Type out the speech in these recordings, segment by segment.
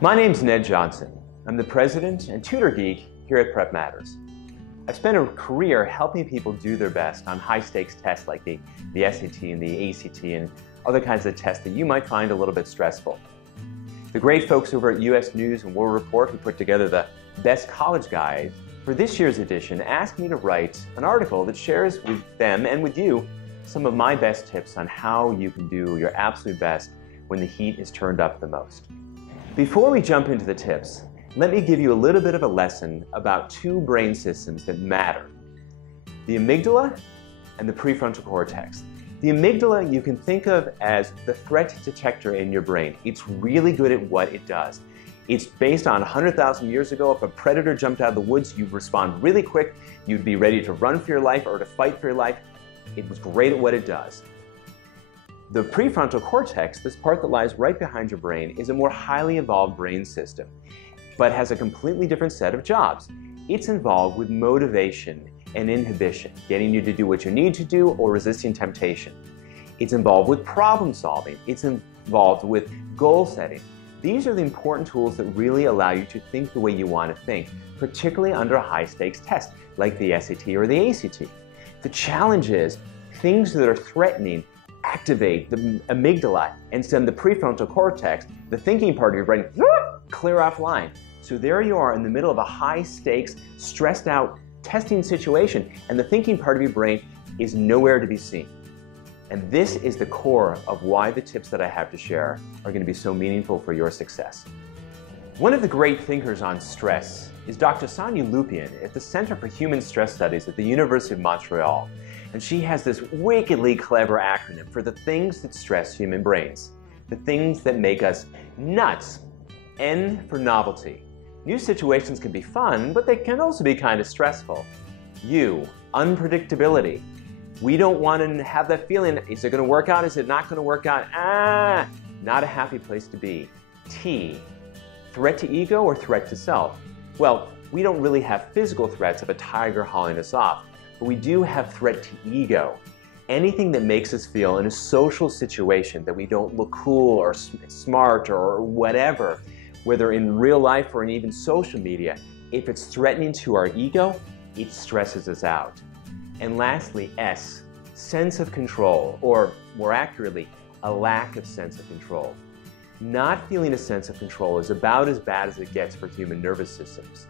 My name's Ned Johnson. I'm the president and tutor geek here at Prep Matters. I've spent a career helping people do their best on high-stakes tests like the SAT and the ACT and other kinds of tests that you might find a little bit stressful. The great folks over at US News and World Report, who put together the Best College Guide, for this year's edition asked me to write an article that shares with them and with you some of my best tips on how you can do your absolute best when the heat is turned up the most. Before we jump into the tips, let me give you a little bit of a lesson about two brain systems that matter: the amygdala and the prefrontal cortex. The amygdala you can think of as the threat detector in your brain. It's really good at what it does. It's based on 100,000 years ago. If a predator jumped out of the woods, you'd respond really quick. You'd be ready to run for your life or to fight for your life. It was great at what it does. The prefrontal cortex, this part that lies right behind your brain, is a more highly evolved brain system, but has a completely different set of jobs. It's involved with motivation and inhibition, getting you to do what you need to do or resisting temptation. It's involved with problem solving. It's involved with goal setting. These are the important tools that really allow you to think the way you want to think, particularly under a high-stakes test like the SAT or the ACT. The challenge is things that are threatening activate the amygdala and send the prefrontal cortex, the thinking part of your brain, clear offline. So there you are in the middle of a high-stakes, stressed-out testing situation, and the thinking part of your brain is nowhere to be seen. And this is the core of why the tips that I have to share are going to be so meaningful for your success. One of the great thinkers on stress is Dr. Sonia Lupien at the Center for Human Stress Studies at the University of Montreal. And she has this wickedly clever acronym for the things that stress human brains, the things that make us nuts. N for novelty. New situations can be fun, but they can also be kind of stressful. U, unpredictability. We don't want to have that feeling, is it going to work out, is it not going to work out? Not a happy place to be. T, threat to ego or threat to self. Well, we don't really have physical threats of a tiger hauling us off, but we do have threat to ego. Anything that makes us feel in a social situation that we don't look cool or smart or whatever, whether in real life or in even social media, if it's threatening to our ego, it stresses us out. And lastly, S, sense of control, or more accurately, a lack of sense of control. Not feeling a sense of control is about as bad as it gets for human nervous systems.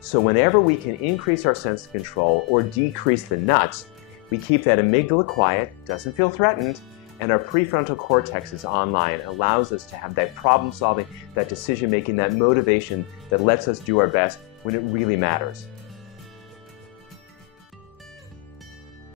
So whenever we can increase our sense of control or decrease the nuts, we keep that amygdala quiet, doesn't feel threatened, and our prefrontal cortex is online, allows us to have that problem solving, that decision making, that motivation that lets us do our best when it really matters.